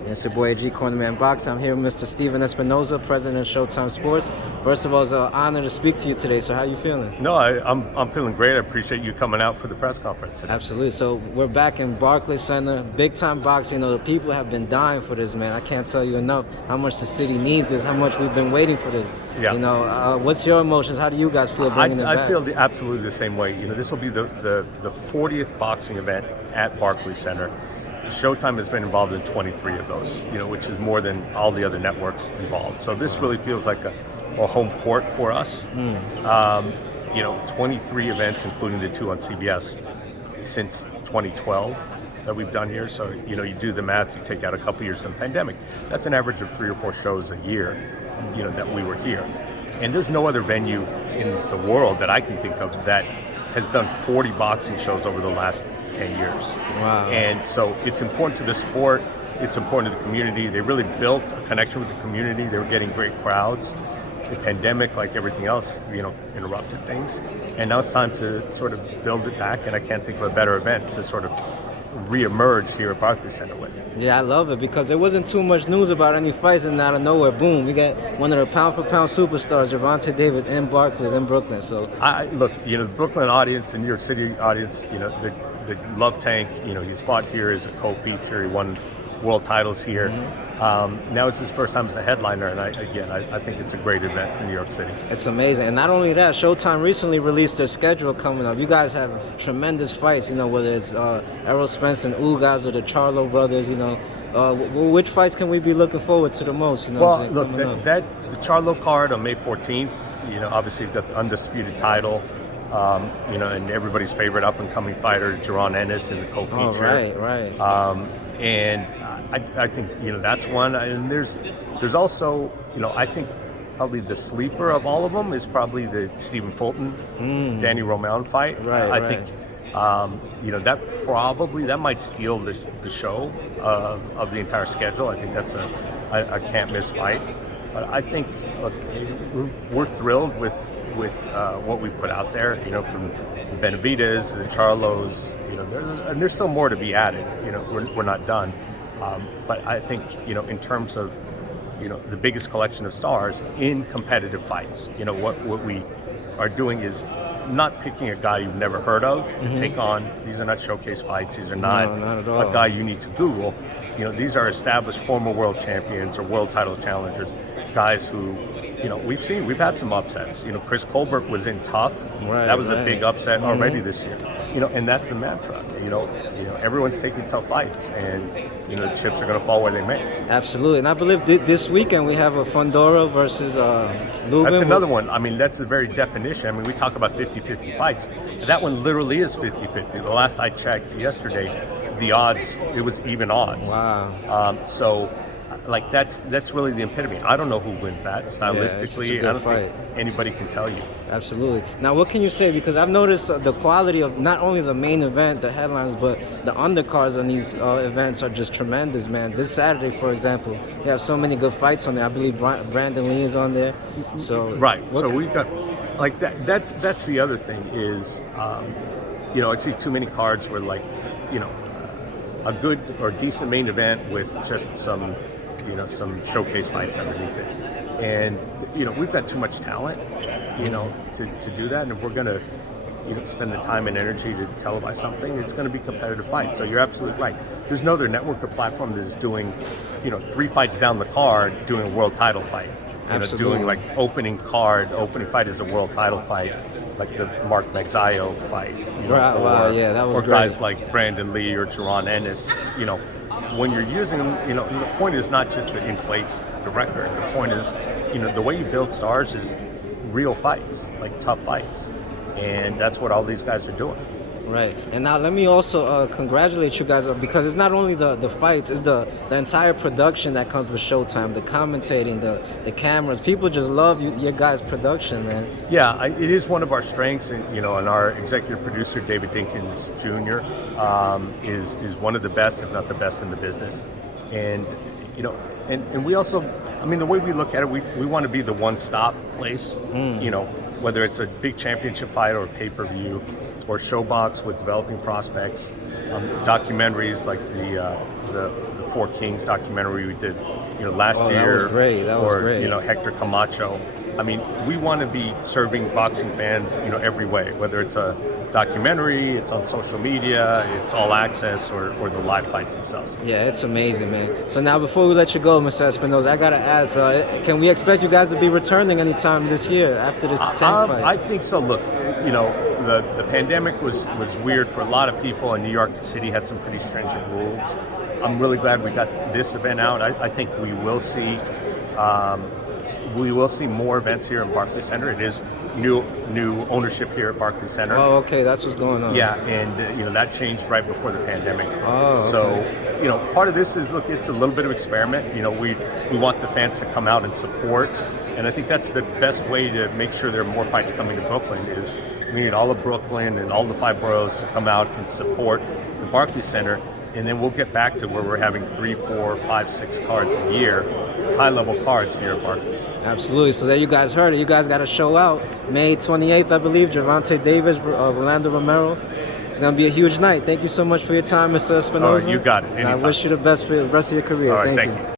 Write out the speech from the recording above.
And it's your boy G Cornerman Box. I'm here with Mr. Steven Espinoza, President of Showtime Sports. First of all, it's an honor to speak to you today. So how you feeling? No, I'm feeling great. I appreciate you coming out for the press conference today. Absolutely. So we're back in Barclays Center, big time boxing. The people have been dying for this, man. I can't tell you enough how much the city needs this, how much we've been waiting for this. Yeah. What's your emotions? How do you guys feel bringing it back? I feel absolutely the same way. This will be the 40th boxing event at Barclays Center. Showtime has been involved in 23 of those, which is more than all the other networks involved. So this really feels like a home court for us. 23 events, including the 2 on CBS, since 2012 that we've done here. So, you do the math, you take out a couple years of the pandemic. That's an average of 3 or 4 shows a year, that we were here. And there's no other venue in the world that I can think of that has done 40 boxing shows over the last 10 years. Wow. And so it's important to the sport, it's important to the community. They really built a connection with the community. They were getting great crowds. The pandemic, like everything else, interrupted things. And now it's time to sort of build it back, and I can't think of a better event to sort of re-emerge here at Barclays Center with. Yeah, I love it because there wasn't too much news about any fights, and out of nowhere, boom, we got one of the pound-for-pound superstars, Gervonta Davis, in Barclays, in Brooklyn. So look, the Brooklyn audience, the New York City audience, the love tank. He's fought here as a co-feature. He won world titles here. Now it's his first time as a headliner, and I think it's a great event for New York City. It's amazing. And not only that, Showtime recently released their schedule coming up. You guys have tremendous fights, whether it's Errol Spence and Ugas or the Charlo brothers, which fights can we be looking forward to the most? Well, look, the Charlo card on May 14th, obviously you've got the undisputed title, and everybody's favorite up-and-coming fighter, Jaron Ennis, in the co-feature. Oh, right. And I think that's one. And there's also I think probably the sleeper of all of them is probably the Stephen Fulton, Danny Romero fight. Right. I think that might steal the show of the entire schedule. I think that's a can't miss fight. But I think we're thrilled with what we put out there. From the Benavides, the Charlos. And there's still more to be added. We're not done. But I think, in terms of, the biggest collection of stars in competitive fights, what we are doing is not picking a guy you've never heard of to take on. These are not showcase fights. These are not at all. A guy you need to Google. These are established former world champions or world title challengers, guys who, we've had some upsets. Chris Colbert was in tough. That was a big upset already this year. And that's the mantra. Everyone's taking tough fights, and the chips are going to fall where they may. Absolutely. And I believe this weekend we have a Fundora versus Lubin. That's another one. I mean, that's the very definition. I mean, we talk about 50-50 fights. That one literally is 50-50. The last I checked yesterday, the odds, it was even odds. Wow. So that's really the epitome. I don't know who wins that stylistically. I don't think anybody can tell you. Absolutely. Now, what can you say? Because I've noticed the quality of not only the main event, the headlines, but the undercards on these events are just tremendous, man. This Saturday, for example, we have so many good fights on there. I believe Brandon Lee is on there. So right. So we've got that. That's the other thing is, I see too many cards where a good or decent main event with just some showcase fights underneath it. And, we've got too much talent, to do that. And if we're going to, spend the time and energy to televise something, it's going to be competitive fights. So you're absolutely right. There's no other network or platform that is doing, 3 fights down the card doing a world title fight. Doing opening fight is a world title fight, like the Mark Magsayo fight. That was or great. Guys like Brandon Lee or Jaron Ennis, when you're using them, the point is not just to inflate the record. The point is, the way you build stars is real fights, like tough fights. And that's what all these guys are doing. Right. And now let me also congratulate you guys because it's not only the fights, it's the entire production that comes with Showtime, the commentating, the cameras. People just love your guys' production, man. Yeah, it is one of our strengths, and and our executive producer, David Dinkins Jr., is one of the best, if not the best in the business. And, and we also, the way we look at it, we want to be the one-stop place, whether it's a big championship fight or a pay-per-view, or Showbox with developing prospects, documentaries like the Four Kings documentary we did, last Oh, year. that was great. That was great. Hector Camacho. I mean, we want to be serving boxing fans, every way, whether it's a documentary, it's on social media, it's all access, or the live fights themselves. Yeah, it's amazing, man. So now, before we let you go, Mr. Espinoza, I gotta ask: can we expect you guys to be returning anytime this year after this Tank fight? I think so. Look, the pandemic was weird for a lot of people, and New York City had some pretty stringent rules. I'm really glad we got this event out. I think we will see. We will see more events here in Barclays Center. It is new ownership here at Barclays Center. Oh, okay, that's what's going on. Yeah, and that changed right before the pandemic. Oh, okay. So part of this is, look, it's a little bit of experiment. We want the fans to come out and support, and I think that's the best way to make sure there are more fights coming to Brooklyn. Is we need all of Brooklyn and all the 5 boroughs to come out and support the Barclays Center. And then we'll get back to where we're having 3, 4, 5, 6 cards a year, high-level cards here at Barclays. Absolutely. So there you guys heard it. You guys got to show out May 28th, I believe. Gervonta Davis, Rolando Romero. It's going to be a huge night. Thank you so much for your time, Mr. Espinoza. All right, you got it. And I wish you the best for the rest of your career. All right, thank you.